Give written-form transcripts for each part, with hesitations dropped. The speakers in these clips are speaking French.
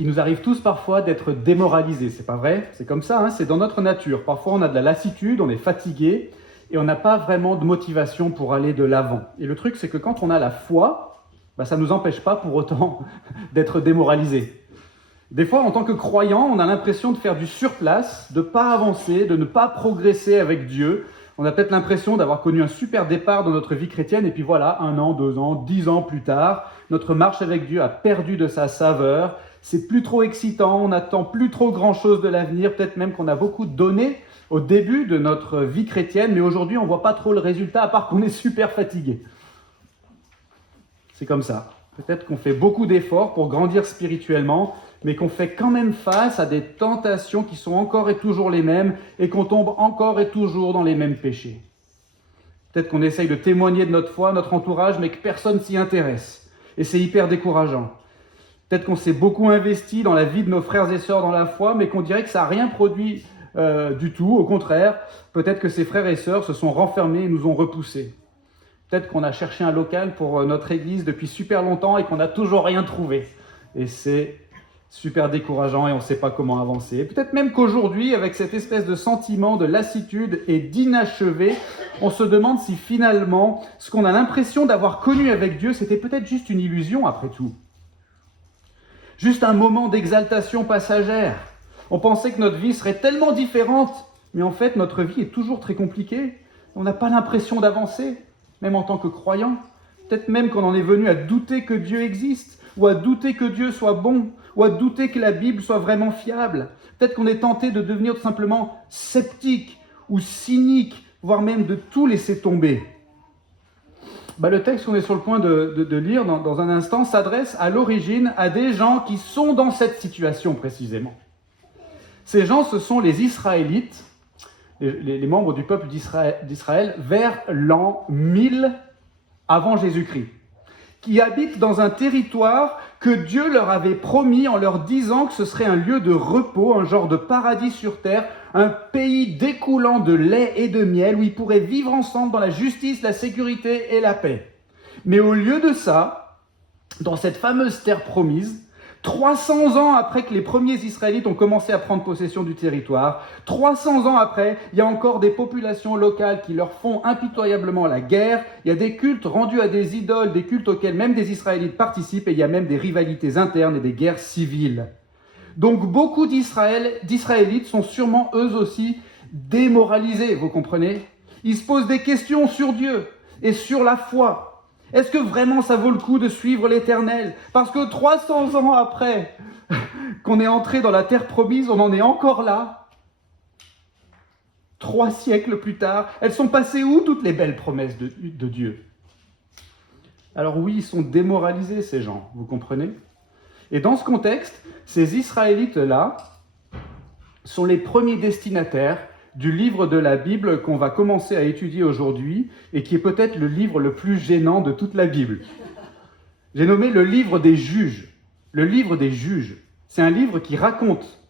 il nous arrive tous parfois d'être démoralisés, c'est pas vrai? C'est comme ça, hein, c'est dans notre nature. Parfois on a de la lassitude, on est fatigué et on n'a pas vraiment de motivation pour aller de l'avant. Et le truc c'est que quand on a la foi, ça ne nous empêche pas pour autant d'être démoralisés. Des fois, en tant que croyant, on a l'impression de faire du surplace, de ne pas avancer, de ne pas progresser avec Dieu. On a peut-être l'impression d'avoir connu un super départ dans notre vie chrétienne, et puis voilà, 1 an, 2 ans, 10 ans plus tard, notre marche avec Dieu a perdu de sa saveur, c'est plus trop excitant, on n'attend plus trop grand-chose de l'avenir, peut-être même qu'on a beaucoup donné au début de notre vie chrétienne, mais aujourd'hui, on ne voit pas trop le résultat, à part qu'on est super fatigué. C'est comme ça. Peut-être qu'on fait beaucoup d'efforts pour grandir spirituellement, mais qu'on fait quand même face à des tentations qui sont encore et toujours les mêmes et qu'on tombe encore et toujours dans les mêmes péchés. Peut-être qu'on essaye de témoigner de notre foi à notre entourage, mais que personne s'y intéresse. Et c'est hyper décourageant. Peut-être qu'on s'est beaucoup investi dans la vie de nos frères et sœurs dans la foi, mais qu'on dirait que ça n'a rien produit du tout. Au contraire, peut-être que ces frères et sœurs se sont renfermés et nous ont repoussés. Peut-être qu'on a cherché un local pour notre église depuis super longtemps et qu'on n'a toujours rien trouvé. Et c'est super décourageant et on ne sait pas comment avancer. Et peut-être même qu'aujourd'hui, avec cette espèce de sentiment de lassitude et d'inachevé, on se demande si finalement, ce qu'on a l'impression d'avoir connu avec Dieu, c'était peut-être juste une illusion après tout. Juste un moment d'exaltation passagère. On pensait que notre vie serait tellement différente, mais en fait, notre vie est toujours très compliquée. On n'a pas l'impression d'avancer, même en tant que croyant. Peut-être même qu'on en est venu à douter que Dieu existe, ou à douter que Dieu soit bon, ou à douter que la Bible soit vraiment fiable. Peut-être qu'on est tenté de devenir tout simplement sceptique ou cynique, voire même de tout laisser tomber. Le texte qu'on est sur le point de lire dans un instant s'adresse à l'origine à des gens qui sont dans cette situation précisément. Ces gens, ce sont les Israélites, les membres du peuple d'Israël, vers l'an 1000 avant Jésus-Christ, qui habitent dans un territoire que Dieu leur avait promis en leur disant que ce serait un lieu de repos, un genre de paradis sur terre, un pays découlant de lait et de miel où ils pourraient vivre ensemble dans la justice, la sécurité et la paix. Mais au lieu de ça, dans cette fameuse terre promise, 300 ans après que les premiers Israélites ont commencé à prendre possession du territoire, 300 ans après, il y a encore des populations locales qui leur font impitoyablement la guerre, il y a des cultes rendus à des idoles, des cultes auxquels même des Israélites participent, et il y a même des rivalités internes et des guerres civiles. Donc beaucoup d'Israélites sont sûrement eux aussi démoralisés, vous comprenez? Ils se posent des questions sur Dieu et sur la foi. Est-ce que vraiment ça vaut le coup de suivre l'Éternel? Parce que 300 ans après qu'on est entré dans la terre promise, on en est encore là. 3 siècles plus tard, elles sont passées où toutes les belles promesses de Dieu? Alors oui, ils sont démoralisés ces gens, vous comprenez? Et dans ce contexte, ces Israélites-là sont les premiers destinataires du livre de la Bible qu'on va commencer à étudier aujourd'hui et qui est peut-être le livre le plus gênant de toute la Bible. J'ai nommé le livre des juges. Le livre des juges, c'est un livre qui raconte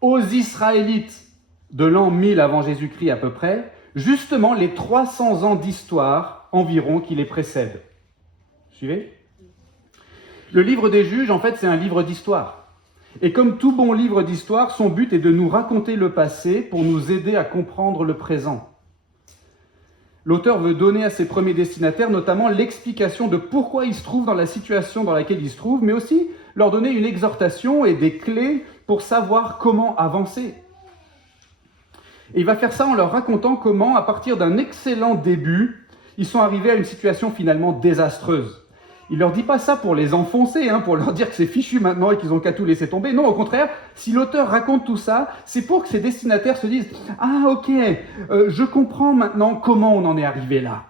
aux Israélites de l'an 1000 avant Jésus-Christ à peu près, justement les 300 ans d'histoire environ qui les précèdent. Suivez ? Le livre des juges, en fait, c'est un livre d'histoire. Et comme tout bon livre d'histoire, son but est de nous raconter le passé pour nous aider à comprendre le présent. L'auteur veut donner à ses premiers destinataires notamment l'explication de pourquoi ils se trouvent dans la situation dans laquelle ils se trouvent, mais aussi leur donner une exhortation et des clés pour savoir comment avancer. Et il va faire ça en leur racontant comment, à partir d'un excellent début, ils sont arrivés à une situation finalement désastreuse. Il ne leur dit pas ça pour les enfoncer, pour leur dire que c'est fichu maintenant et qu'ils n'ont qu'à tout laisser tomber. Non, au contraire, si l'auteur raconte tout ça, c'est pour que ses destinataires se disent « Ah ok, je comprends maintenant comment on en est arrivé là.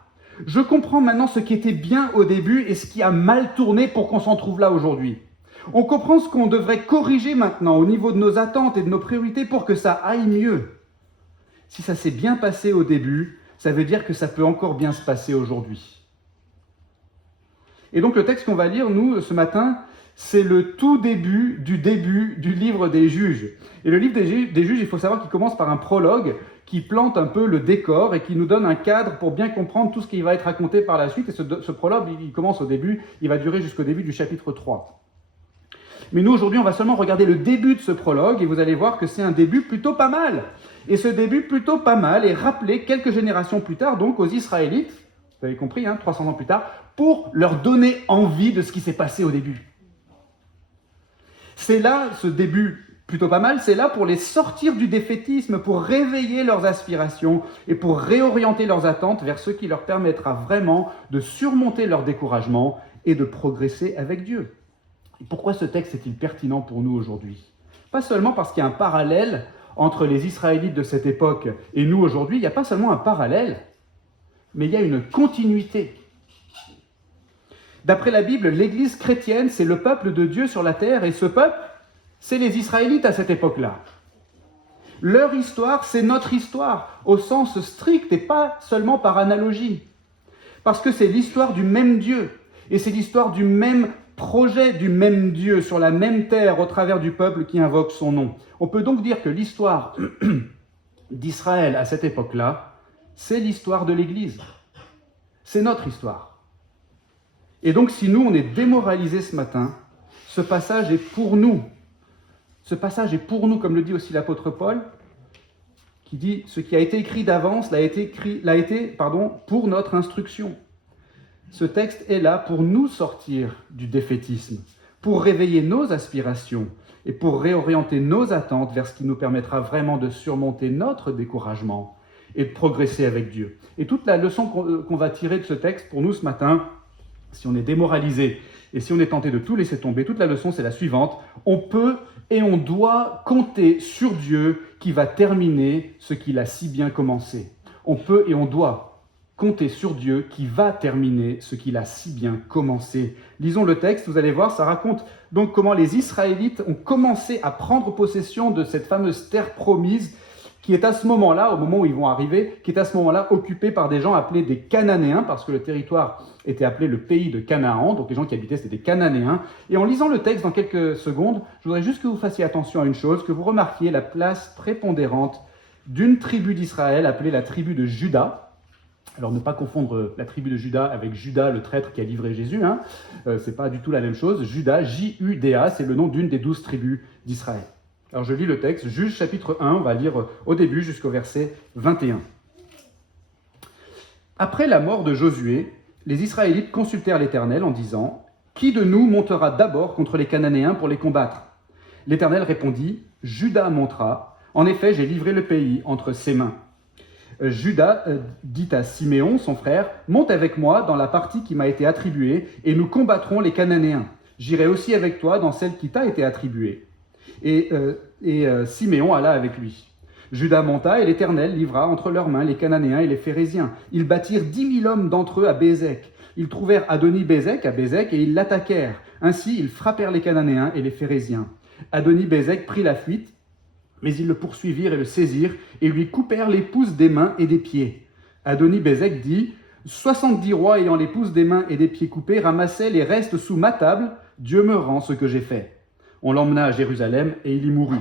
Je comprends maintenant ce qui était bien au début et ce qui a mal tourné pour qu'on s'en trouve là aujourd'hui. On comprend ce qu'on devrait corriger maintenant au niveau de nos attentes et de nos priorités pour que ça aille mieux. Si ça s'est bien passé au début, ça veut dire que ça peut encore bien se passer aujourd'hui. » Et donc le texte qu'on va lire, nous, ce matin, c'est le tout début du livre des juges. Et le livre des juges, il faut savoir qu'il commence par un prologue qui plante un peu le décor et qui nous donne un cadre pour bien comprendre tout ce qui va être raconté par la suite. Et ce prologue, il commence au début, il va durer jusqu'au début du chapitre 3. Mais nous, aujourd'hui, on va seulement regarder le début de ce prologue et vous allez voir que c'est un début plutôt pas mal. Et ce début plutôt pas mal est rappelé quelques générations plus tard, donc aux Israélites, vous avez compris, 300 ans plus tard, pour leur donner envie de ce qui s'est passé au début. C'est là, ce début plutôt pas mal, c'est là pour les sortir du défaitisme, pour réveiller leurs aspirations et pour réorienter leurs attentes vers ce qui leur permettra vraiment de surmonter leur découragement et de progresser avec Dieu. Et pourquoi ce texte est-il pertinent pour nous aujourd'hui ? Pas seulement parce qu'il y a un parallèle entre les Israélites de cette époque et nous aujourd'hui, il n'y a pas seulement un parallèle, mais il y a une continuité. D'après la Bible, l'Église chrétienne, c'est le peuple de Dieu sur la terre, et ce peuple, c'est les Israélites à cette époque-là. Leur histoire, c'est notre histoire, au sens strict et pas seulement par analogie. Parce que c'est l'histoire du même Dieu, et c'est l'histoire du même projet du même Dieu sur la même terre au travers du peuple qui invoque son nom. On peut donc dire que l'histoire d'Israël à cette époque-là, c'est l'histoire de l'Église. C'est notre histoire. Et donc si nous, on est démoralisés ce matin, ce passage est pour nous. Ce passage est pour nous, comme le dit aussi l'apôtre Paul, qui dit « Ce qui a été écrit d'avance l'a été pour notre instruction ». Ce texte est là pour nous sortir du défaitisme, pour réveiller nos aspirations et pour réorienter nos attentes vers ce qui nous permettra vraiment de surmonter notre découragement et de progresser avec Dieu. Et toute la leçon qu'on va tirer de ce texte pour nous ce matin, si on est démoralisé et si on est tenté de tout laisser tomber, toute la leçon c'est la suivante. On peut et on doit compter sur Dieu qui va terminer ce qu'il a si bien commencé. On peut et on doit compter sur Dieu qui va terminer ce qu'il a si bien commencé. Lisons le texte, vous allez voir, ça raconte donc comment les Israélites ont commencé à prendre possession de cette fameuse terre promise qui est à ce moment-là, au moment où ils vont arriver, qui est à ce moment-là occupée par des gens appelés des Cananéens, parce que le territoire était appelé le pays de Canaan, donc les gens qui habitaient c'était des Cananéens. Et en lisant le texte dans quelques secondes, je voudrais juste que vous fassiez attention à une chose, que vous remarquiez la place prépondérante d'une tribu d'Israël appelée la tribu de Juda. Alors ne pas confondre la tribu de Juda avec Judas le traître qui a livré Jésus, c'est pas du tout la même chose. Juda, J-U-D-A, c'est le nom d'une des 12 tribus d'Israël. Alors je lis le texte, Juges chapitre 1, on va lire au début jusqu'au verset 21. Après la mort de Josué, les Israélites consultèrent l'Éternel en disant « Qui de nous montera d'abord contre les Cananéens pour les combattre ?» L'Éternel répondit « Juda montera, en effet j'ai livré le pays entre ses mains. » Juda dit à Siméon, son frère, « Monte avec moi dans la partie qui m'a été attribuée, et nous combattrons les Cananéens. J'irai aussi avec toi dans celle qui t'a été attribuée. » Et Siméon alla avec lui. Juda monta, et l'Éternel livra entre leurs mains les Cananéens et les Phéréziens. Ils bâtirent 10 000 hommes d'entre eux à Bézek. Ils trouvèrent Adoni-Bézek à Bézek, et ils l'attaquèrent. Ainsi, ils frappèrent les Cananéens et les Phéréziens. Adoni-Bézek prit la fuite, mais ils le poursuivirent et le saisirent, et lui coupèrent les pouces des mains et des pieds. Adoni-Bézek dit « 70 rois ayant les pouces des mains et des pieds coupés ramassaient les restes sous ma table, Dieu me rend ce que j'ai fait. » On l'emmena à Jérusalem, et il y mourut.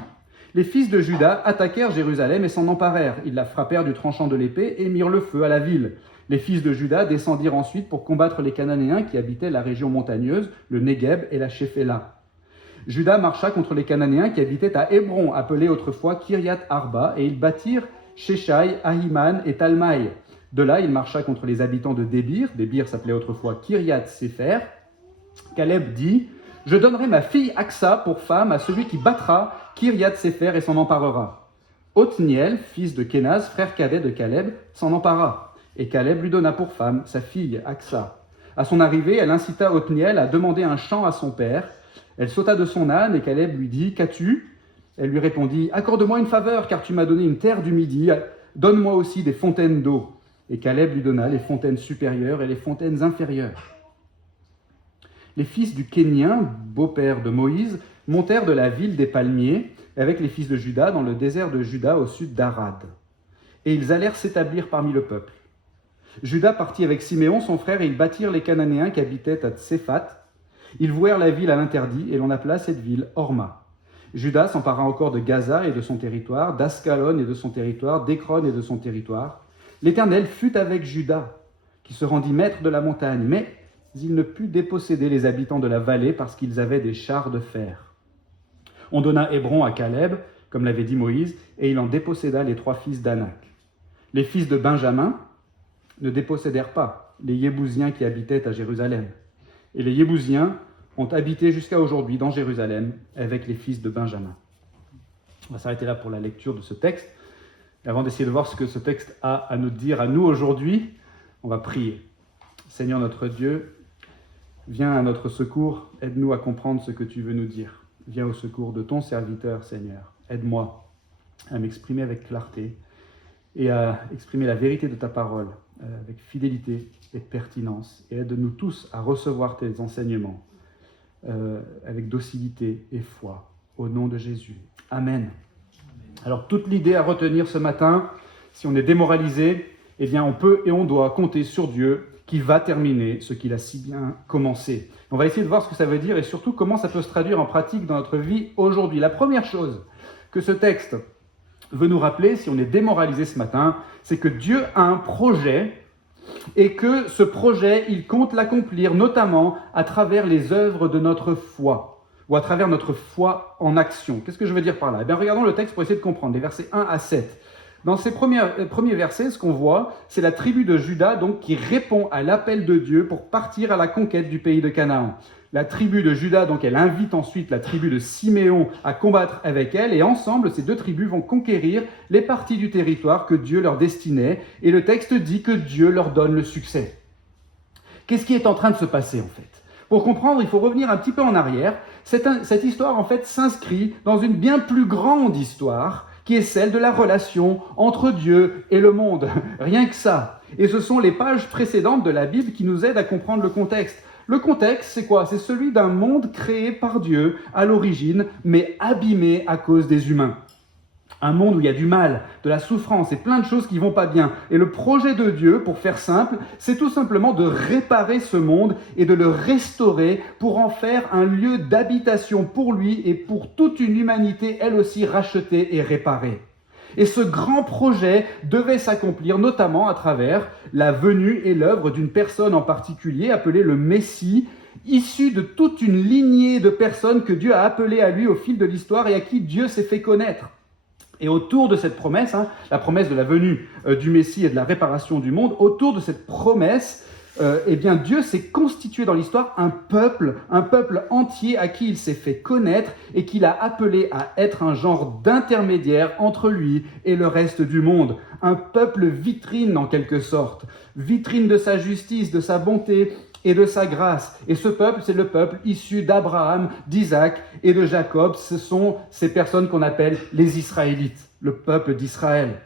Les fils de Juda attaquèrent Jérusalem et s'en emparèrent. Ils la frappèrent du tranchant de l'épée et mirent le feu à la ville. Les fils de Juda descendirent ensuite pour combattre les Cananéens qui habitaient la région montagneuse, le Négueb et la Shéphéla. Juda marcha contre les Cananéens qui habitaient à Hébron, appelé autrefois Kiryat Arba, et ils bâtirent Sheshai, Ahiman et Talmaï. De là, il marcha contre les habitants de Débir. Débir s'appelait autrefois Kiryat Sefer. Caleb dit « Je donnerai ma fille Aksa pour femme à celui qui battra Kiryat Sefer et s'en emparera. » Othniel, fils de Kénaz, frère cadet de Caleb, s'en empara. Et Caleb lui donna pour femme sa fille Aksa. À son arrivée, elle incita Othniel à demander un champ à son père. Elle sauta de son âne et Caleb lui dit « Qu'as-tu » Elle lui répondit « Accorde-moi une faveur, car tu m'as donné une terre du Midi. Donne-moi aussi des fontaines d'eau. » Et Caleb lui donna les fontaines supérieures et les fontaines inférieures. Les fils du Kénien, beau-père de Moïse, montèrent de la ville des palmiers avec les fils de Juda dans le désert de Juda au sud d'Arad. Et ils allèrent s'établir parmi le peuple. Juda partit avec Siméon, son frère, et ils bâtirent les Cananéens qui habitaient à Tséphat. Ils vouèrent la ville à l'interdit, et l'on appela cette ville Horma. Juda s'empara encore de Gaza et de son territoire, d'Ascalon et de son territoire, d'Écron et de son territoire. L'Éternel fut avec Juda, qui se rendit maître de la montagne, mais il ne put déposséder les habitants de la vallée parce qu'ils avaient des chars de fer. On donna Hébron à Caleb, comme l'avait dit Moïse, et il en déposséda les 3 fils d'Anak. Les fils de Benjamin ne dépossédèrent pas les Yébousiens qui habitaient à Jérusalem. Et les Yébousiens ont habité jusqu'à aujourd'hui dans Jérusalem avec les fils de Benjamin. On va s'arrêter là pour la lecture de ce texte. Et avant d'essayer de voir ce que ce texte a à nous dire à nous aujourd'hui, on va prier. Seigneur notre Dieu, viens à notre secours, aide-nous à comprendre ce que tu veux nous dire. Viens au secours de ton serviteur, Seigneur. Aide-moi à m'exprimer avec clarté et à exprimer la vérité de ta parole avec fidélité et pertinence. Et aide-nous tous à recevoir tes enseignements avec docilité et foi. Au nom de Jésus. Amen. Alors, toute l'idée à retenir ce matin, si on est démoralisé, eh bien, on peut et on doit compter sur Dieu qui va terminer ce qu'il a si bien commencé. On va essayer de voir ce que ça veut dire et surtout comment ça peut se traduire en pratique dans notre vie aujourd'hui. La première chose que ce texte veut nous rappeler, si on est démoralisé ce matin, c'est que Dieu a un projet et que ce projet, il compte l'accomplir notamment à travers les œuvres de notre foi ou à travers notre foi en action. Qu'est-ce que je veux dire par là ? Eh bien, regardons le texte pour essayer de comprendre, les versets 1 à 7. Dans ces premiers versets, ce qu'on voit, c'est la tribu de Juda donc, qui répond à l'appel de Dieu pour partir à la conquête du pays de Canaan. La tribu de Juda, donc, elle invite ensuite la tribu de Siméon à combattre avec elle, et ensemble, ces 2 tribus vont conquérir les parties du territoire que Dieu leur destinait, et le texte dit que Dieu leur donne le succès. Qu'est-ce qui est en train de se passer, en fait ? Pour comprendre, il faut revenir un petit peu en arrière. Cette histoire, en fait, s'inscrit dans une bien plus grande histoire, qui est celle de la relation entre Dieu et le monde. Rien que ça. Et ce sont les pages précédentes de la Bible qui nous aident à comprendre le contexte. Le contexte, c'est quoi ? C'est celui d'un monde créé par Dieu à l'origine, mais abîmé à cause des humains. Un monde où il y a du mal, de la souffrance et plein de choses qui vont pas bien. Et le projet de Dieu, pour faire simple, c'est tout simplement de réparer ce monde et de le restaurer pour en faire un lieu d'habitation pour lui et pour toute une humanité, elle aussi rachetée et réparée. Et ce grand projet devait s'accomplir notamment à travers la venue et l'œuvre d'une personne en particulier appelée le Messie, issu de toute une lignée de personnes que Dieu a appelées à lui au fil de l'histoire et à qui Dieu s'est fait connaître. Et autour de cette promesse, la promesse de la venue du Messie et de la réparation du monde, autour de cette promesse, eh bien Dieu s'est constitué dans l'histoire un peuple entier à qui il s'est fait connaître et qu'il a appelé à être un genre d'intermédiaire entre lui et le reste du monde. Un peuple vitrine en quelque sorte, vitrine de sa justice, de sa bonté et de sa grâce. Et ce peuple, c'est le peuple issu d'Abraham, d'Isaac et de Jacob. Ce sont ces personnes qu'on appelle les Israélites, le peuple d'Israël.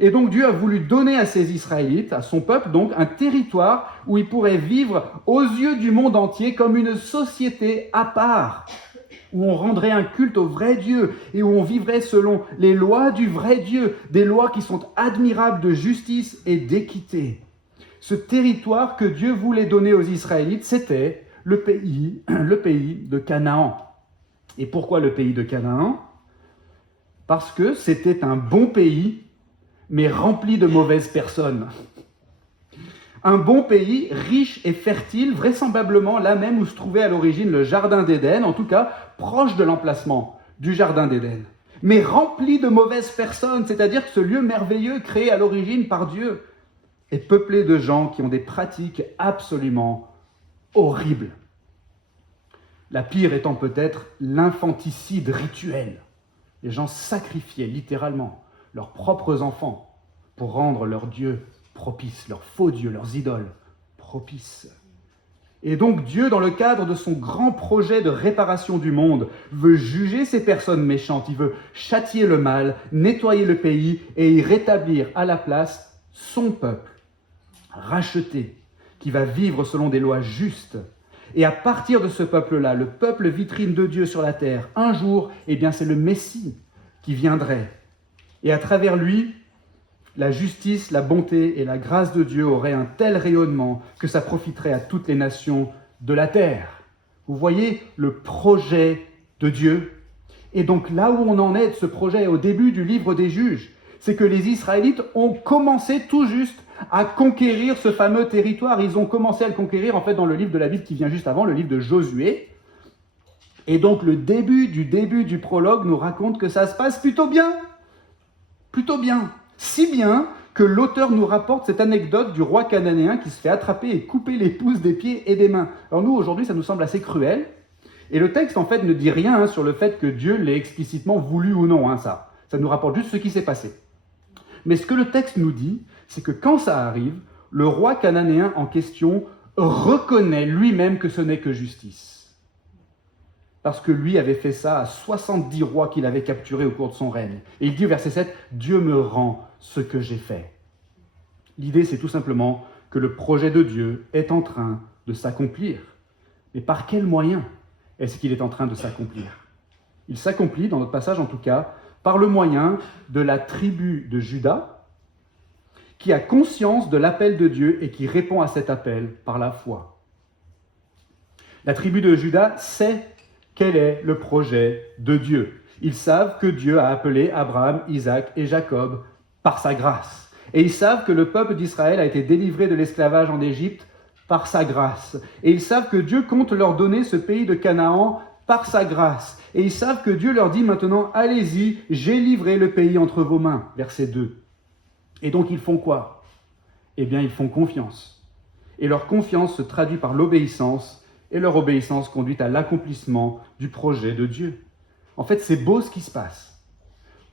Et donc Dieu a voulu donner à ces Israélites, à son peuple donc, un territoire où ils pourraient vivre aux yeux du monde entier comme une société à part, où on rendrait un culte au vrai Dieu et où on vivrait selon les lois du vrai Dieu, des lois qui sont admirables de justice et d'équité. Ce territoire que Dieu voulait donner aux Israélites, c'était le pays de Canaan. Et pourquoi le pays de Canaan ? Parce que c'était un bon pays, mais rempli de mauvaises personnes. Un bon pays, riche et fertile, vraisemblablement là même où se trouvait à l'origine le Jardin d'Éden, en tout cas proche de l'emplacement du Jardin d'Éden. Mais rempli de mauvaises personnes, c'est-à-dire que ce lieu merveilleux créé à l'origine par Dieu est peuplé de gens qui ont des pratiques absolument horribles. La pire étant peut-être l'infanticide rituel. Les gens sacrifiaient littéralement leurs propres enfants pour rendre leurs dieux propices, leurs faux dieux, leurs idoles propices. Et donc Dieu, dans le cadre de son grand projet de réparation du monde, veut juger ces personnes méchantes, il veut châtier le mal, nettoyer le pays et y rétablir à la place son peuple, racheté, qui va vivre selon des lois justes. Et à partir de ce peuple-là, le peuple vitrine de Dieu sur la terre, un jour, eh bien c'est le Messie qui viendrait. Et à travers lui, la justice, la bonté et la grâce de Dieu auraient un tel rayonnement que ça profiterait à toutes les nations de la terre. Vous voyez le projet de Dieu. Et donc là où on en est de ce projet au début du livre des Juges, c'est que les Israélites ont commencé tout juste à conquérir ce fameux territoire. Ils ont commencé à le conquérir en fait dans le livre de la Bible qui vient juste avant, le livre de Josué. Et donc le début du prologue nous raconte que ça se passe plutôt bien. Plutôt bien. Si bien que l'auteur nous rapporte cette anecdote du roi cananéen qui se fait attraper et couper les pouces des pieds et des mains. Alors nous, aujourd'hui, ça nous semble assez cruel. Et le texte, en fait, ne dit rien sur le fait que Dieu l'ait explicitement voulu ou non, ça. Ça nous rapporte juste ce qui s'est passé. Mais ce que le texte nous dit, c'est que quand ça arrive, le roi cananéen en question reconnaît lui-même que ce n'est que justice. Parce que lui avait fait ça à 70 rois qu'il avait capturés au cours de son règne. Et il dit au verset 7, « Dieu me rend ce que j'ai fait. » L'idée, c'est tout simplement que le projet de Dieu est en train de s'accomplir. Mais par quels moyens est-ce qu'il est en train de s'accomplir? Il s'accomplit, dans notre passage en tout cas, par le moyen de la tribu de Juda, qui a conscience de l'appel de Dieu et qui répond à cet appel par la foi. La tribu de Juda sait quel est le projet de Dieu. Ils savent que Dieu a appelé Abraham, Isaac et Jacob par sa grâce. Et ils savent que le peuple d'Israël a été délivré de l'esclavage en Égypte par sa grâce. Et ils savent que Dieu compte leur donner ce pays de Canaan par sa grâce. Et ils savent que Dieu leur dit maintenant, allez-y, j'ai livré le pays entre vos mains. Verset 2. Et donc ils font quoi? Eh bien, ils font confiance. Et leur confiance se traduit par l'obéissance, et leur obéissance conduit à l'accomplissement du projet de Dieu. En fait, c'est beau ce qui se passe.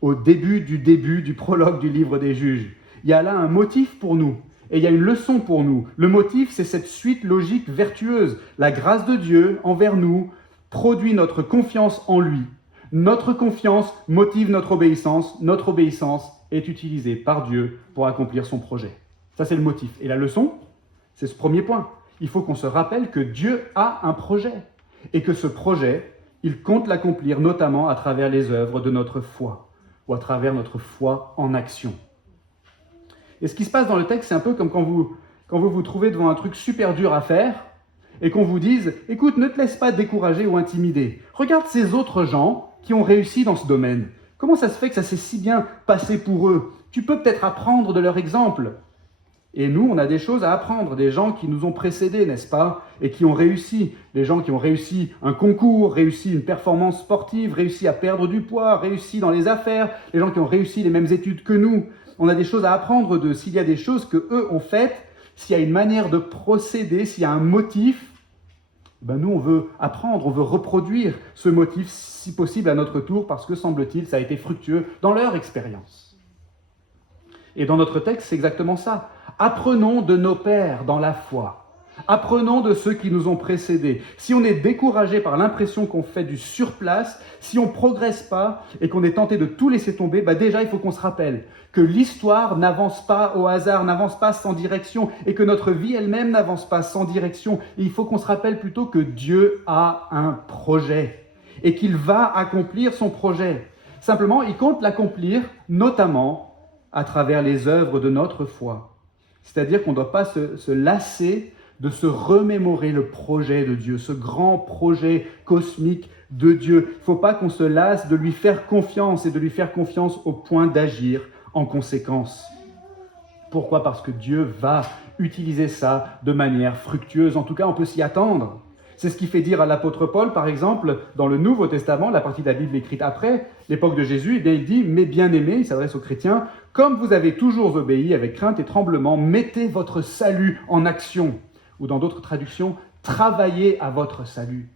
Au début du prologue du livre des Juges, il y a là un motif pour nous, et il y a une leçon pour nous. Le motif, c'est cette suite logique vertueuse. La grâce de Dieu envers nous produit notre confiance en lui. Notre confiance motive notre obéissance est utilisée par Dieu pour accomplir son projet. Ça, c'est le motif. Et la leçon, c'est ce premier point. Il faut qu'on se rappelle que Dieu a un projet et que ce projet, il compte l'accomplir notamment à travers les œuvres de notre foi ou à travers notre foi en action. Et ce qui se passe dans le texte, c'est un peu comme quand vous trouvez devant un truc super dur à faire et qu'on vous dise « Écoute, ne te laisse pas décourager ou intimider. Regarde ces autres gens qui ont réussi dans ce domaine. Comment ça se fait que ça s'est si bien passé pour eux? Tu peux peut-être apprendre de leur exemple. » Et nous, on a des choses à apprendre, des gens qui nous ont précédés, n'est-ce pas? Et qui ont réussi. Des gens qui ont réussi un concours, réussi une performance sportive, réussi à perdre du poids, réussi dans les affaires, les gens qui ont réussi les mêmes études que nous. On a des choses à apprendre d'eux. S'il y a des choses que eux ont faites, s'il y a une manière de procéder, s'il y a un motif, nous, on veut apprendre, on veut reproduire ce motif, si possible, à notre tour, parce que, semble-t-il, ça a été fructueux dans leur expérience. Et dans notre texte, c'est exactement ça. Apprenons de nos pères dans la foi. Apprenons de ceux qui nous ont précédés. Si on est découragé par l'impression qu'on fait du surplace, si on ne progresse pas et qu'on est tenté de tout laisser tomber, déjà il faut qu'on se rappelle que l'histoire n'avance pas au hasard, n'avance pas sans direction et que notre vie elle-même n'avance pas sans direction. Et il faut qu'on se rappelle plutôt que Dieu a un projet et qu'il va accomplir son projet. Simplement, il compte l'accomplir notamment à travers les œuvres de notre foi. C'est-à-dire qu'on ne doit pas se lasser de se remémorer le projet de Dieu, ce grand projet cosmique de Dieu. Il ne faut pas qu'on se lasse de lui faire confiance et de lui faire confiance au point d'agir en conséquence. Pourquoi? Parce que Dieu va utiliser ça de manière fructueuse. En tout cas, on peut s'y attendre. C'est ce qui fait dire à l'apôtre Paul, par exemple, dans le Nouveau Testament, la partie de la Bible écrite après l'époque de Jésus, il dit « Mes bien-aimés », il s'adresse aux chrétiens, « comme vous avez toujours obéi avec crainte et tremblement, mettez votre salut en action. » Ou dans d'autres traductions, « Travaillez à votre salut. »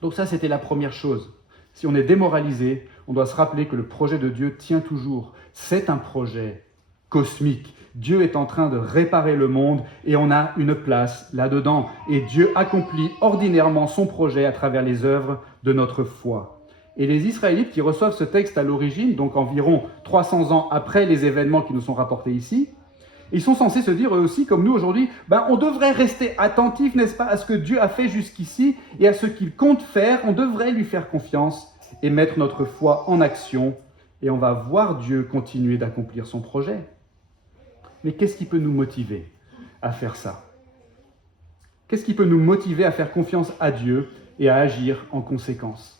Donc ça, c'était la première chose. Si on est démoralisé, on doit se rappeler que le projet de Dieu tient toujours. C'est un projet cosmique. Dieu est en train de réparer le monde et on a une place là-dedans. Et Dieu accomplit ordinairement son projet à travers les œuvres de notre foi. Et les Israélites qui reçoivent ce texte à l'origine, donc environ 300 ans après les événements qui nous sont rapportés ici, ils sont censés se dire eux aussi, comme nous aujourd'hui, on devrait rester attentif, n'est-ce pas, à ce que Dieu a fait jusqu'ici et à ce qu'il compte faire. On devrait lui faire confiance et mettre notre foi en action et on va voir Dieu continuer d'accomplir son projet. Mais qu'est-ce qui peut nous motiver à faire ça? Qu'est-ce qui peut nous motiver à faire confiance à Dieu et à agir en conséquence?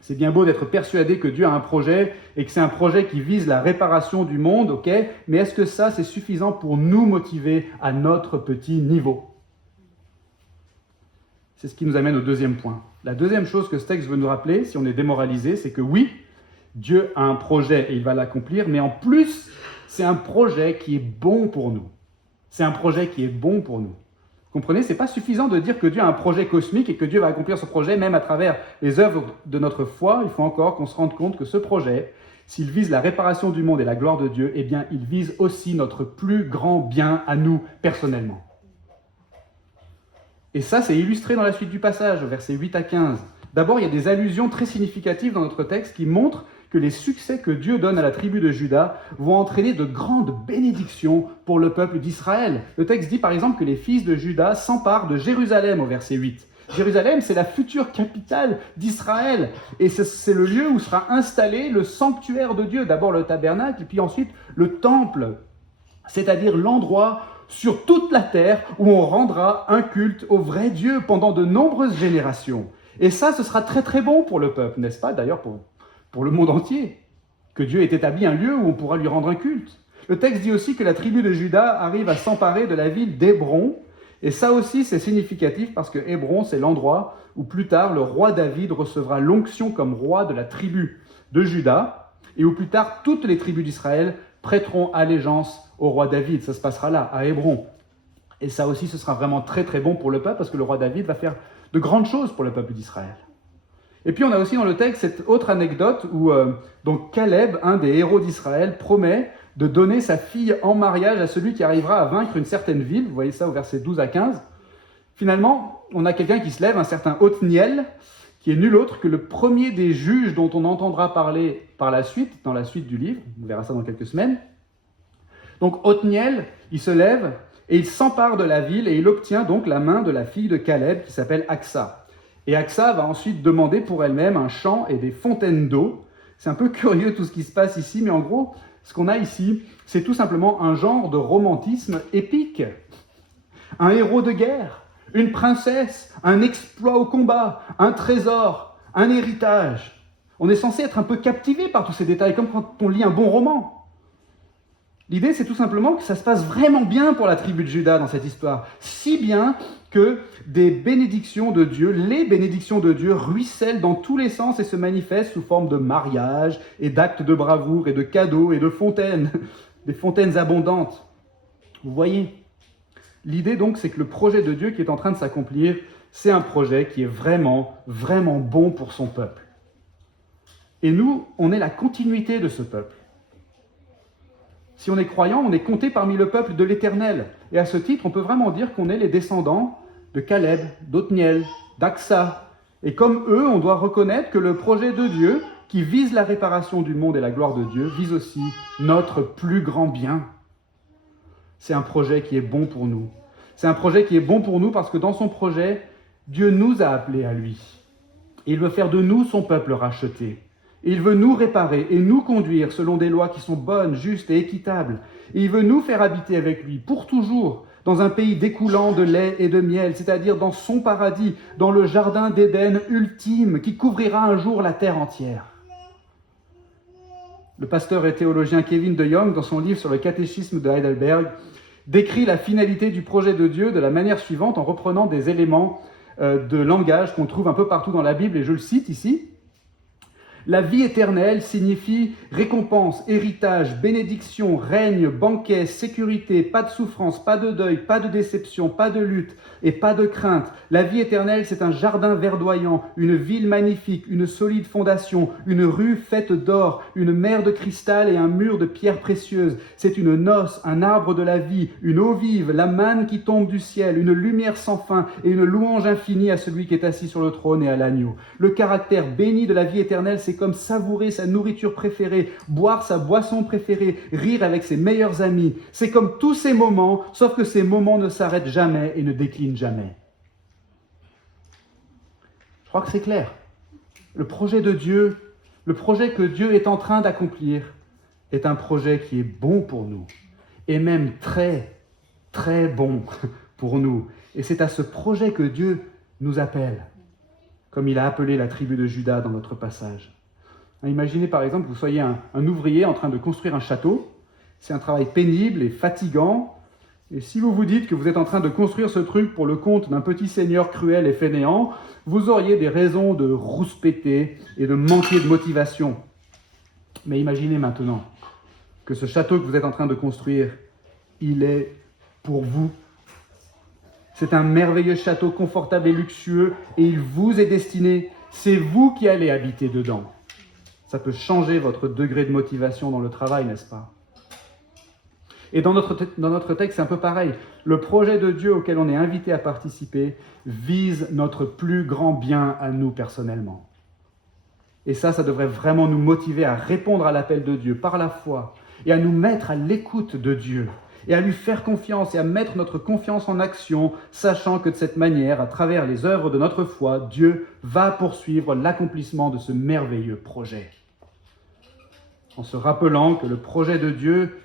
C'est bien beau d'être persuadé que Dieu a un projet et que c'est un projet qui vise la réparation du monde, ok? Mais est-ce que ça, c'est suffisant pour nous motiver à notre petit niveau? C'est ce qui nous amène au deuxième point. La deuxième chose que ce texte veut nous rappeler, si on est démoralisé, c'est que oui, Dieu a un projet et il va l'accomplir, mais en plus, c'est un projet qui est bon pour nous. C'est un projet qui est bon pour nous. Vous comprenez, ce n'est pas suffisant de dire que Dieu a un projet cosmique et que Dieu va accomplir ce projet même à travers les œuvres de notre foi. Il faut encore qu'on se rende compte que ce projet, s'il vise la réparation du monde et la gloire de Dieu, eh bien, il vise aussi notre plus grand bien à nous personnellement. Et ça, c'est illustré dans la suite du passage, versets 8 à 15. D'abord, il y a des allusions très significatives dans notre texte qui montrent que les succès que Dieu donne à la tribu de Juda vont entraîner de grandes bénédictions pour le peuple d'Israël. Le texte dit par exemple que les fils de Juda s'emparent de Jérusalem au verset 8. Jérusalem, c'est la future capitale d'Israël. Et c'est le lieu où sera installé le sanctuaire de Dieu. D'abord le tabernacle, et puis ensuite le temple, c'est-à-dire l'endroit sur toute la terre où on rendra un culte au vrai Dieu pendant de nombreuses générations. Et ça, ce sera très très bon pour le peuple, n'est-ce pas? D'ailleurs, pour le monde entier, que Dieu ait établi un lieu où on pourra lui rendre un culte. Le texte dit aussi que la tribu de Juda arrive à s'emparer de la ville d'Hébron, et ça aussi c'est significatif parce que Hébron, c'est l'endroit où plus tard le roi David recevra l'onction comme roi de la tribu de Juda, et où plus tard toutes les tribus d'Israël prêteront allégeance au roi David. Ça se passera là, à Hébron. Et ça aussi, ce sera vraiment très très bon pour le peuple, parce que le roi David va faire de grandes choses pour le peuple d'Israël. Et puis on a aussi dans le texte cette autre anecdote où donc Caleb, un des héros d'Israël, promet de donner sa fille en mariage à celui qui arrivera à vaincre une certaine ville. Vous voyez ça au verset 12 à 15. Finalement, on a quelqu'un qui se lève, un certain Othniel, qui est nul autre que le premier des juges dont on entendra parler par la suite, dans la suite du livre. On verra ça dans quelques semaines. Donc Othniel, il se lève et il s'empare de la ville et il obtient donc la main de la fille de Caleb qui s'appelle Aksa. Et Aksa va ensuite demander pour elle-même un champ et des fontaines d'eau. C'est un peu curieux tout ce qui se passe ici, mais en gros, ce qu'on a ici, c'est tout simplement un genre de romantisme épique. Un héros de guerre, une princesse, un exploit au combat, un trésor, un héritage. On est censé être un peu captivé par tous ces détails, comme quand on lit un bon roman. L'idée, c'est tout simplement que ça se passe vraiment bien pour la tribu de Juda dans cette histoire. Si bien que des bénédictions de Dieu, les bénédictions de Dieu ruissellent dans tous les sens et se manifestent sous forme de mariage et d'actes de bravoure et de cadeaux et de fontaines, des fontaines abondantes. Vous voyez ? L'idée donc, c'est que le projet de Dieu qui est en train de s'accomplir, c'est un projet qui est vraiment, vraiment bon pour son peuple. Et nous, on est la continuité de ce peuple. Si on est croyant, on est compté parmi le peuple de l'Éternel. Et à ce titre, on peut vraiment dire qu'on est les descendants de Caleb, d'Othniel, d'Aksa. Et comme eux, on doit reconnaître que le projet de Dieu, qui vise la réparation du monde et la gloire de Dieu, vise aussi notre plus grand bien. C'est un projet qui est bon pour nous. C'est un projet qui est bon pour nous parce que dans son projet, Dieu nous a appelés à lui. Et il veut faire de nous son peuple racheté. Il veut nous réparer et nous conduire selon des lois qui sont bonnes, justes et équitables. Et il veut nous faire habiter avec lui pour toujours dans un pays découlant de lait et de miel, c'est-à-dire dans son paradis, dans le jardin d'Éden ultime qui couvrira un jour la terre entière. Le pasteur et théologien Kevin De Young, dans son livre sur le catéchisme de Heidelberg, décrit la finalité du projet de Dieu de la manière suivante en reprenant des éléments de langage qu'on trouve un peu partout dans la Bible, et je le cite ici. La vie éternelle signifie récompense, héritage, bénédiction, règne, banquet, sécurité, pas de souffrance, pas de deuil, pas de déception, pas de lutte et pas de crainte. La vie éternelle, c'est un jardin verdoyant, une ville magnifique, une solide fondation, une rue faite d'or, une mer de cristal et un mur de pierres précieuses. C'est une noce, un arbre de la vie, une eau vive, la manne qui tombe du ciel, une lumière sans fin et une louange infinie à celui qui est assis sur le trône et à l'agneau. Le caractère béni de la vie éternelle, c'est comme savourer sa nourriture préférée, boire sa boisson préférée, rire avec ses meilleurs amis. C'est comme tous ces moments, sauf que ces moments ne s'arrêtent jamais et ne déclinent jamais. Je crois que c'est clair. Le projet de Dieu, le projet que Dieu est en train d'accomplir, est un projet qui est bon pour nous, et même très, très bon pour nous. Et c'est à ce projet que Dieu nous appelle, comme il a appelé la tribu de Juda dans notre passage. Imaginez par exemple que vous soyez un ouvrier en train de construire un château. C'est un travail pénible et fatigant. Et si vous vous dites que vous êtes en train de construire ce truc pour le compte d'un petit seigneur cruel et fainéant, vous auriez des raisons de rouspéter et de manquer de motivation. Mais imaginez maintenant que ce château que vous êtes en train de construire, il est pour vous. C'est un merveilleux château confortable et luxueux et il vous est destiné. C'est vous qui allez habiter dedans. Ça peut changer votre degré de motivation dans le travail, n'est-ce pas? Et dans notre texte, c'est un peu pareil. Le projet de Dieu auquel on est invité à participer vise notre plus grand bien à nous personnellement. Et ça devrait vraiment nous motiver à répondre à l'appel de Dieu par la foi et à nous mettre à l'écoute de Dieu et à lui faire confiance et à mettre notre confiance en action, sachant que de cette manière, à travers les œuvres de notre foi, Dieu va poursuivre l'accomplissement de ce merveilleux projet. En se rappelant que le projet de Dieu,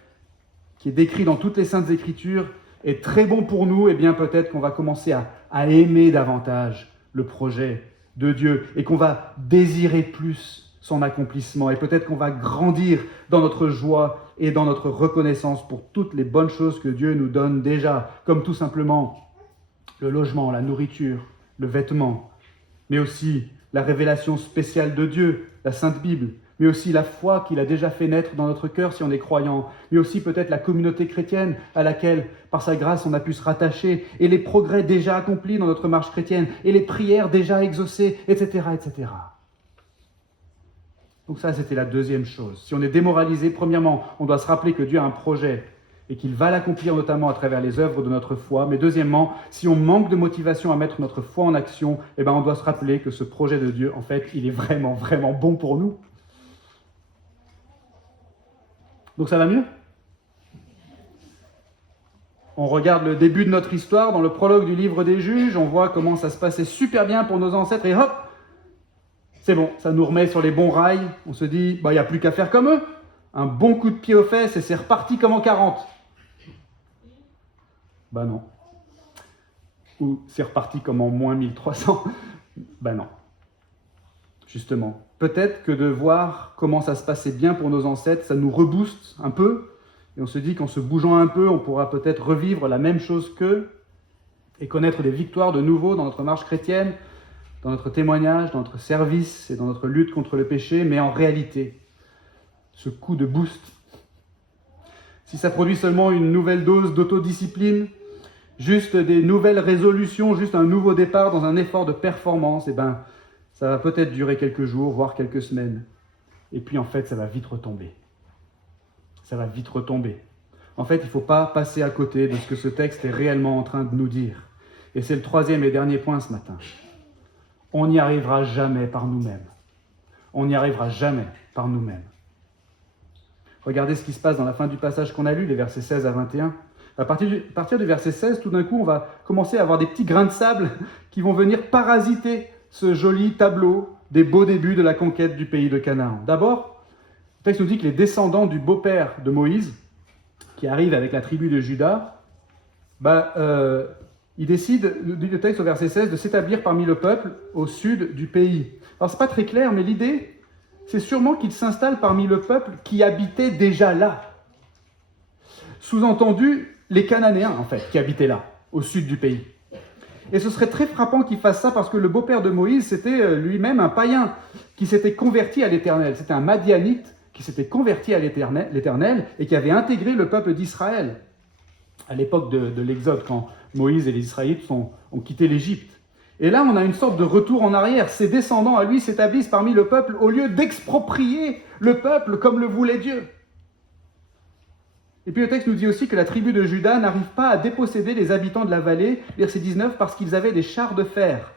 qui est décrit dans toutes les Saintes Écritures, est très bon pour nous, et bien peut-être qu'on va commencer à aimer davantage le projet de Dieu et qu'on va désirer plus son accomplissement et peut-être qu'on va grandir dans notre joie et dans notre reconnaissance pour toutes les bonnes choses que Dieu nous donne déjà, comme tout simplement le logement, la nourriture, le vêtement, mais aussi la révélation spéciale de Dieu, la Sainte Bible, mais aussi la foi qu'il a déjà fait naître dans notre cœur si on est croyant, mais aussi peut-être la communauté chrétienne à laquelle, par sa grâce, on a pu se rattacher, et les progrès déjà accomplis dans notre marche chrétienne, et les prières déjà exaucées, etc., etc. Donc ça, c'était la deuxième chose. Si on est démoralisé, premièrement, on doit se rappeler que Dieu a un projet et qu'il va l'accomplir notamment à travers les œuvres de notre foi. Mais deuxièmement, si on manque de motivation à mettre notre foi en action, on doit se rappeler que ce projet de Dieu, en fait, il est vraiment, vraiment bon pour nous. Donc ça va mieux? On regarde le début de notre histoire, dans le prologue du livre des Juges, on voit comment ça se passait super bien pour nos ancêtres, et hop, c'est bon, ça nous remet sur les bons rails, on se dit, il n'y a plus qu'à faire comme eux, un bon coup de pied aux fesses et c'est reparti comme en 40. Non. Ou c'est reparti comme en moins 1300. Non. Justement, peut-être que de voir comment ça se passait bien pour nos ancêtres, ça nous rebooste un peu, et on se dit qu'en se bougeant un peu, on pourra peut-être revivre la même chose qu'eux, et connaître des victoires de nouveau dans notre marche chrétienne, dans notre témoignage, dans notre service et dans notre lutte contre le péché, mais en réalité, ce coup de boost, si ça produit seulement une nouvelle dose d'autodiscipline, juste des nouvelles résolutions, juste un nouveau départ dans un effort de performance, ça va peut-être durer quelques jours, voire quelques semaines. Et puis en fait, ça va vite retomber. Ça va vite retomber. En fait, il ne faut pas passer à côté de ce que ce texte est réellement en train de nous dire. Et c'est le troisième et dernier point ce matin. On n'y arrivera jamais par nous-mêmes. On n'y arrivera jamais par nous-mêmes. Regardez ce qui se passe dans la fin du passage qu'on a lu, les versets 16 à 21. À partir du verset 16, tout d'un coup, on va commencer à avoir des petits grains de sable qui vont venir parasiter ce joli tableau des beaux débuts de la conquête du pays de Canaan. D'abord, le texte nous dit que les descendants du beau-père de Moïse, qui arrivent avec la tribu de Juda, ils décident, dit le texte au verset 16, de s'établir parmi le peuple au sud du pays. Alors, ce n'est pas très clair, mais l'idée, c'est sûrement qu'ils s'installent parmi le peuple qui habitait déjà là. Sous-entendu, les Cananéens, en fait, qui habitaient là, au sud du pays. Et ce serait très frappant qu'ils fassent ça parce que le beau-père de Moïse, c'était lui-même un païen qui s'était converti à l'Éternel. C'était un Madianite qui s'était converti à l'Éternel et qui avait intégré le peuple d'Israël à l'époque de l'Exode, quand Moïse et les Israélites ont quitté l'Égypte. Et là, on a une sorte de retour en arrière. Ses descendants, à lui, s'établissent parmi le peuple au lieu d'exproprier le peuple comme le voulait Dieu. Et puis le texte nous dit aussi que la tribu de Juda n'arrive pas à déposséder les habitants de la vallée, verset 19, parce qu'ils avaient des chars de fer.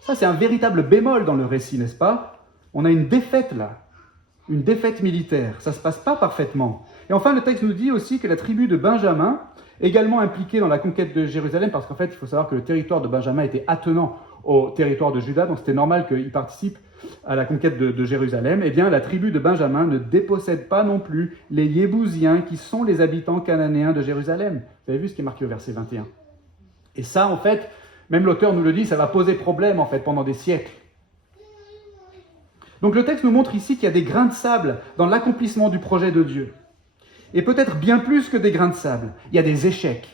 Ça, c'est un véritable bémol dans le récit, n'est-ce pas? On a une défaite là, une défaite militaire. Ça ne se passe pas parfaitement. Et enfin, le texte nous dit aussi que la tribu de Benjamin, également impliquée dans la conquête de Jérusalem, parce qu'en fait, il faut savoir que le territoire de Benjamin était attenant au territoire de Juda, donc c'était normal qu'il participe à la conquête de Jérusalem. Eh bien, la tribu de Benjamin ne dépossède pas non plus les Yébousiens, qui sont les habitants cananéens de Jérusalem. Vous avez vu ce qui est marqué au verset 21. Et ça, en fait, même l'auteur nous le dit, ça va poser problème, en fait, pendant des siècles. Donc le texte nous montre ici qu'il y a des grains de sable dans l'accomplissement du projet de Dieu. Et peut-être bien plus que des grains de sable. Il y a des échecs,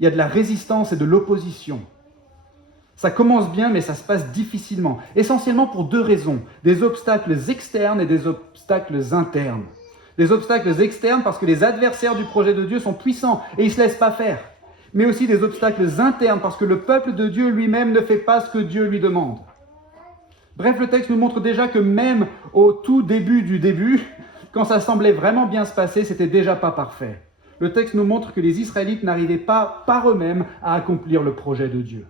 il y a de la résistance et de l'opposition. Ça commence bien, mais ça se passe difficilement. Essentiellement pour deux raisons. Des obstacles externes et des obstacles internes. Des obstacles externes parce que les adversaires du projet de Dieu sont puissants et ils ne se laissent pas faire. Mais aussi des obstacles internes parce que le peuple de Dieu lui-même ne fait pas ce que Dieu lui demande. Bref, le texte nous montre déjà que même au tout début du début, quand ça semblait vraiment bien se passer, c'était déjà pas parfait. Le texte nous montre que les Israélites n'arrivaient pas par eux-mêmes à accomplir le projet de Dieu.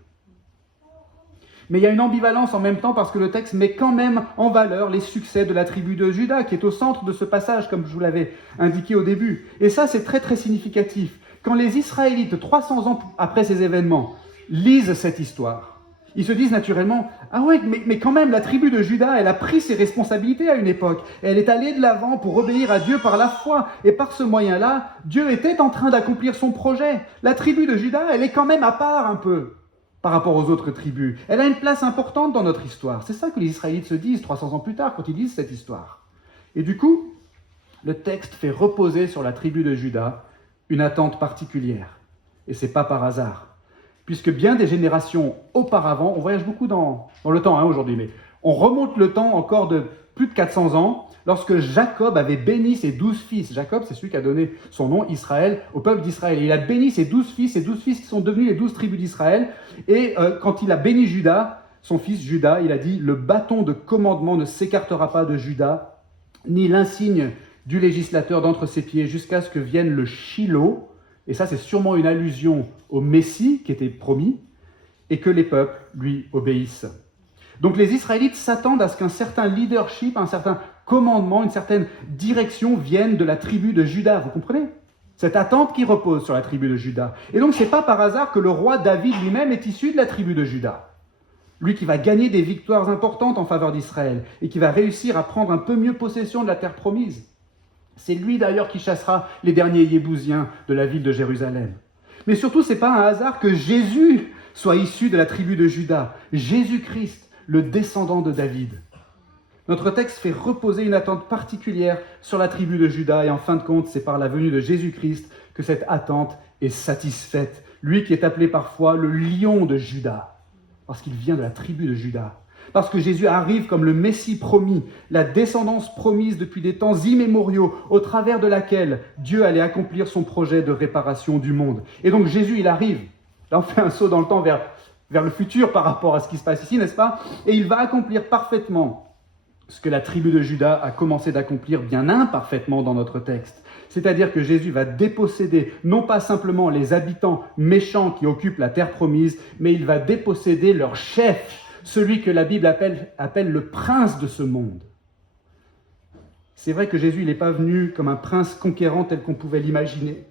Mais il y a une ambivalence en même temps parce que le texte met quand même en valeur les succès de la tribu de Juda qui est au centre de ce passage, comme je vous l'avais indiqué au début. Et ça, c'est très très significatif. Quand les Israélites, 300 ans après ces événements, lisent cette histoire, ils se disent naturellement « Ah ouais, mais quand même, la tribu de Juda, elle a pris ses responsabilités à une époque. Elle est allée de l'avant pour obéir à Dieu par la foi. Et par ce moyen-là, Dieu était en train d'accomplir son projet. La tribu de Juda, elle est quand même à part un peu par rapport aux autres tribus. Elle a une place importante dans notre histoire. » C'est ça que les Israélites se disent 300 ans plus tard quand ils lisent cette histoire. Et du coup, le texte fait reposer sur la tribu de Juda une attente particulière. Et ce n'est pas par hasard. Puisque bien des générations auparavant, on voyage beaucoup dans le temps aujourd'hui, mais on remonte le temps encore de plus de 400 ans, lorsque Jacob avait béni ses 12 fils. Jacob, c'est celui qui a donné son nom, Israël, au peuple d'Israël. Et il a béni ses 12 fils qui sont devenus les 12 tribus d'Israël. Et quand il a béni Juda, son fils Juda, il a dit « Le bâton de commandement ne s'écartera pas de Juda, ni l'insigne du législateur d'entre ses pieds, jusqu'à ce que vienne le Shiloh. » Et ça, c'est sûrement une allusion au Messie qui était promis, et que les peuples lui obéissent. Donc les Israélites s'attendent à ce qu'un certain leadership, un certain commandement, une certaine direction viennent de la tribu de Juda, vous comprenez ? Cette attente qui repose sur la tribu de Juda. Et donc, ce n'est pas par hasard que le roi David lui-même est issu de la tribu de Juda. Lui qui va gagner des victoires importantes en faveur d'Israël et qui va réussir à prendre un peu mieux possession de la terre promise. C'est lui d'ailleurs qui chassera les derniers Yébousiens de la ville de Jérusalem. Mais surtout, ce n'est pas un hasard que Jésus soit issu de la tribu de Juda. Jésus-Christ, le descendant de David. Notre texte fait reposer une attente particulière sur la tribu de Juda et en fin de compte, c'est par la venue de Jésus-Christ que cette attente est satisfaite. Lui qui est appelé parfois le lion de Juda, parce qu'il vient de la tribu de Juda. Parce que Jésus arrive comme le Messie promis, la descendance promise depuis des temps immémoriaux, au travers de laquelle Dieu allait accomplir son projet de réparation du monde. Et donc Jésus, il arrive. Là, on fait un saut dans le temps vers le futur par rapport à ce qui se passe ici, n'est-ce pas ? Et il va accomplir parfaitement ce que la tribu de Juda a commencé d'accomplir bien imparfaitement dans notre texte. C'est-à-dire que Jésus va déposséder non pas simplement les habitants méchants qui occupent la terre promise, mais il va déposséder leur chef, celui que la Bible appelle le prince de ce monde. C'est vrai que Jésus, il n'est pas venu comme un prince conquérant tel qu'on pouvait l'imaginer.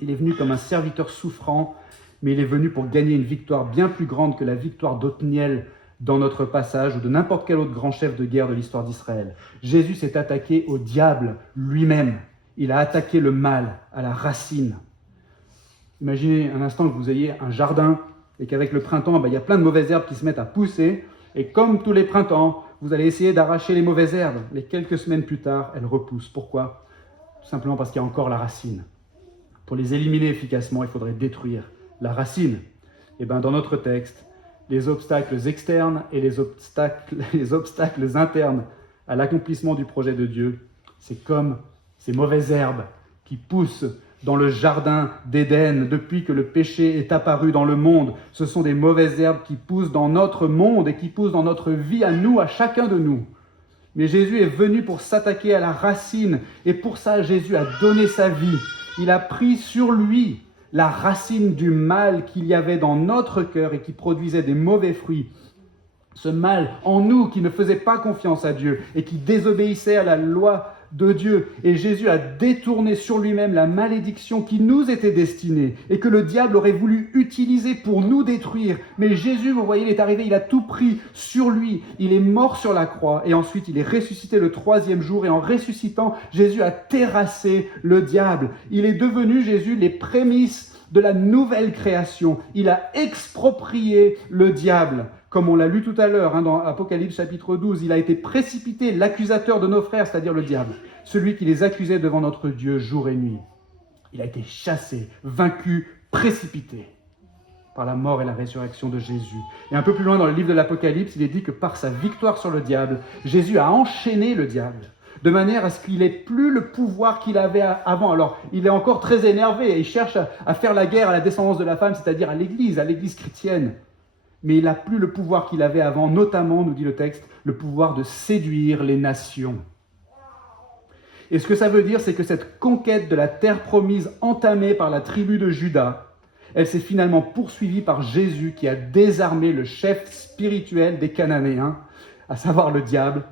Il est venu comme un serviteur souffrant, mais il est venu pour gagner une victoire bien plus grande que la victoire d'Othniel dans notre passage ou de n'importe quel autre grand chef de guerre de l'histoire d'Israël. Jésus s'est attaqué au diable lui-même. Il a attaqué le mal à la racine. Imaginez un instant que vous ayez un jardin et qu'avec le printemps, il y a plein de mauvaises herbes qui se mettent à pousser. Et comme tous les printemps, vous allez essayer d'arracher les mauvaises herbes. Mais quelques semaines plus tard, elles repoussent. Pourquoi ? Tout simplement parce qu'il y a encore la racine. Pour les éliminer efficacement, il faudrait détruire la racine. Et bien dans notre texte, les obstacles externes et les obstacles internes à l'accomplissement du projet de Dieu, c'est comme ces mauvaises herbes qui poussent dans le jardin d'Éden depuis que le péché est apparu dans le monde. Ce sont des mauvaises herbes qui poussent dans notre monde et qui poussent dans notre vie à nous, à chacun de nous. Mais Jésus est venu pour s'attaquer à la racine et pour ça, Jésus a donné sa vie. Il a pris sur lui la racine du mal qu'il y avait dans notre cœur et qui produisait des mauvais fruits. Ce mal en nous qui ne faisait pas confiance à Dieu et qui désobéissait à la loi de Dieu. Et Jésus a détourné sur lui-même la malédiction qui nous était destinée et que le diable aurait voulu utiliser pour nous détruire. Mais Jésus, vous voyez, il est arrivé, il a tout pris sur lui. Il est mort sur la croix et ensuite il est ressuscité le 3e jour. Et en ressuscitant, Jésus a terrassé le diable. Il est devenu, Jésus, les prémices de la nouvelle création. Il a exproprié le diable. Comme on l'a lu tout à l'heure dans Apocalypse chapitre 12, il a été précipité, l'accusateur de nos frères, c'est-à-dire le diable, celui qui les accusait devant notre Dieu jour et nuit. Il a été chassé, vaincu précipité par la mort et la résurrection de Jésus. Et un peu plus loin dans le livre de l'Apocalypse, il est dit que par sa victoire sur le diable, Jésus a enchaîné le diable, de manière à ce qu'il n'ait plus le pouvoir qu'il avait avant. Alors, il est encore très énervé et il cherche à faire la guerre à la descendance de la femme, c'est-à-dire à l'Église chrétienne. Mais il n'a plus le pouvoir qu'il avait avant, notamment, nous dit le texte, le pouvoir de séduire les nations. Et ce que ça veut dire, c'est que cette conquête de la terre promise entamée par la tribu de Juda, elle s'est finalement poursuivie par Jésus qui a désarmé le chef spirituel des Cananéens, à savoir le diable,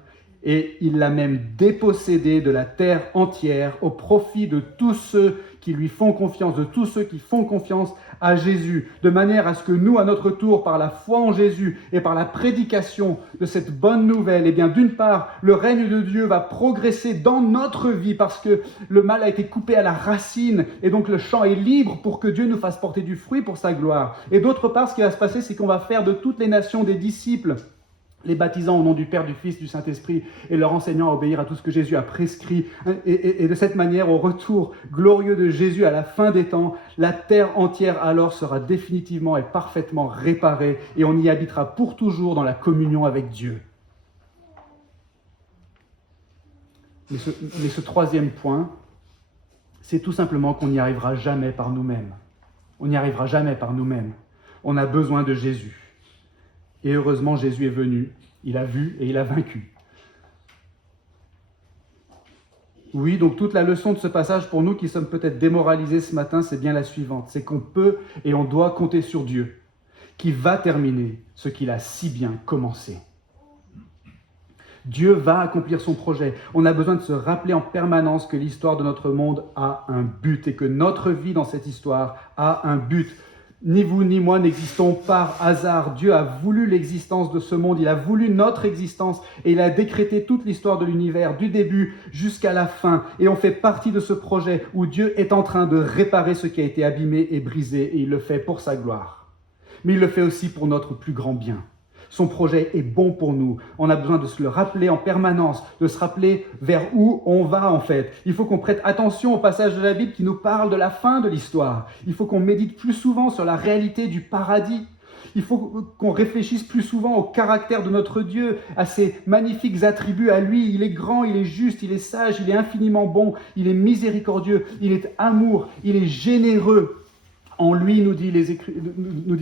et il l'a même dépossédé de la terre entière au profit de tous ceux qui lui font confiance, de tous ceux qui font confiance à Jésus, de manière à ce que nous, à notre tour, par la foi en Jésus et par la prédication de cette bonne nouvelle, eh bien, d'une part, le règne de Dieu va progresser dans notre vie parce que le mal a été coupé à la racine et donc le champ est libre pour que Dieu nous fasse porter du fruit pour sa gloire. Et d'autre part, ce qui va se passer, c'est qu'on va faire de toutes les nations des disciples, les baptisant au nom du Père, du Fils, du Saint-Esprit et leur enseignant à obéir à tout ce que Jésus a prescrit. Et de cette manière, au retour glorieux de Jésus à la fin des temps, la terre entière alors sera définitivement et parfaitement réparée et on y habitera pour toujours dans la communion avec Dieu. Mais ce troisième point, c'est tout simplement qu'on n'y arrivera jamais par nous-mêmes. On n'y arrivera jamais par nous-mêmes. On a besoin de Jésus. Et heureusement, Jésus est venu, il a vu et il a vaincu. Oui, donc toute la leçon de ce passage pour nous qui sommes peut-être démoralisés ce matin, c'est bien la suivante. C'est qu'on peut et on doit compter sur Dieu, qui va terminer ce qu'il a si bien commencé. Dieu va accomplir son projet. On a besoin de se rappeler en permanence que l'histoire de notre monde a un but et que notre vie dans cette histoire a un but. Ni vous ni moi n'existons par hasard. Dieu a voulu l'existence de ce monde, il a voulu notre existence et il a décrété toute l'histoire de l'univers du début jusqu'à la fin. Et on fait partie de ce projet où Dieu est en train de réparer ce qui a été abîmé et brisé et il le fait pour sa gloire. Mais il le fait aussi pour notre plus grand bien. Son projet est bon pour nous. On a besoin de se le rappeler en permanence, de se rappeler vers où on va en fait. Il faut qu'on prête attention au passage de la Bible qui nous parle de la fin de l'histoire. Il faut qu'on médite plus souvent sur la réalité du paradis. Il faut qu'on réfléchisse plus souvent au caractère de notre Dieu, à ses magnifiques attributs à lui. Il est grand, il est juste, il est sage, il est infiniment bon, il est miséricordieux, il est amour, il est généreux. En lui, nous dit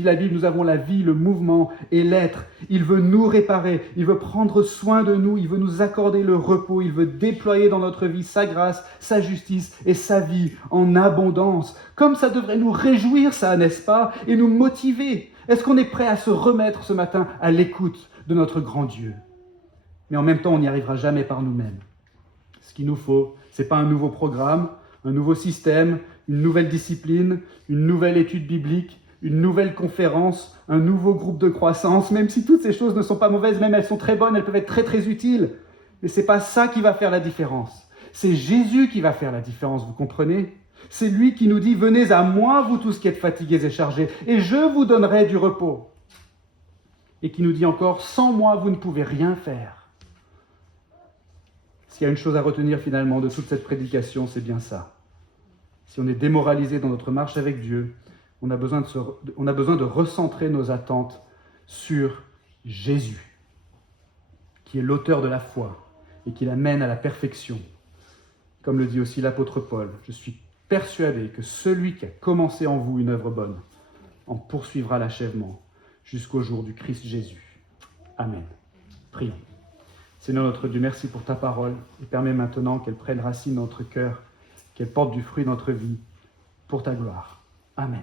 la Bible, nous avons la vie, le mouvement et l'être. Il veut nous réparer, il veut prendre soin de nous, il veut nous accorder le repos, il veut déployer dans notre vie sa grâce, sa justice et sa vie en abondance. Comme ça devrait nous réjouir, ça, n'est-ce pas, et nous motiver. Est-ce qu'on est prêt à se remettre ce matin à l'écoute de notre grand Dieu? Mais en même temps, on n'y arrivera jamais par nous-mêmes. Ce qu'il nous faut, ce n'est pas un nouveau programme, un nouveau système, une nouvelle discipline, une nouvelle étude biblique, une nouvelle conférence, un nouveau groupe de croissance, même si toutes ces choses ne sont pas mauvaises, même elles sont très bonnes, elles peuvent être très très utiles. Mais ce n'est pas ça qui va faire la différence. C'est Jésus qui va faire la différence, vous comprenez? C'est lui qui nous dit « Venez à moi, vous tous qui êtes fatigués et chargés, et je vous donnerai du repos. » Et qui nous dit encore « Sans moi, vous ne pouvez rien faire. » S'il y a une chose à retenir finalement de toute cette prédication, c'est bien ça. Si on est démoralisé dans notre marche avec Dieu, on a besoin de recentrer nos attentes sur Jésus, qui est l'auteur de la foi et qui l'amène à la perfection. Comme le dit aussi l'apôtre Paul, je suis persuadé que celui qui a commencé en vous une œuvre bonne en poursuivra l'achèvement jusqu'au jour du Christ Jésus. Amen. Prions. Seigneur notre Dieu, merci pour ta parole et permets maintenant qu'elle prenne racine dans notre cœur, qu'elle porte du fruit dans notre vie pour ta gloire. Amen.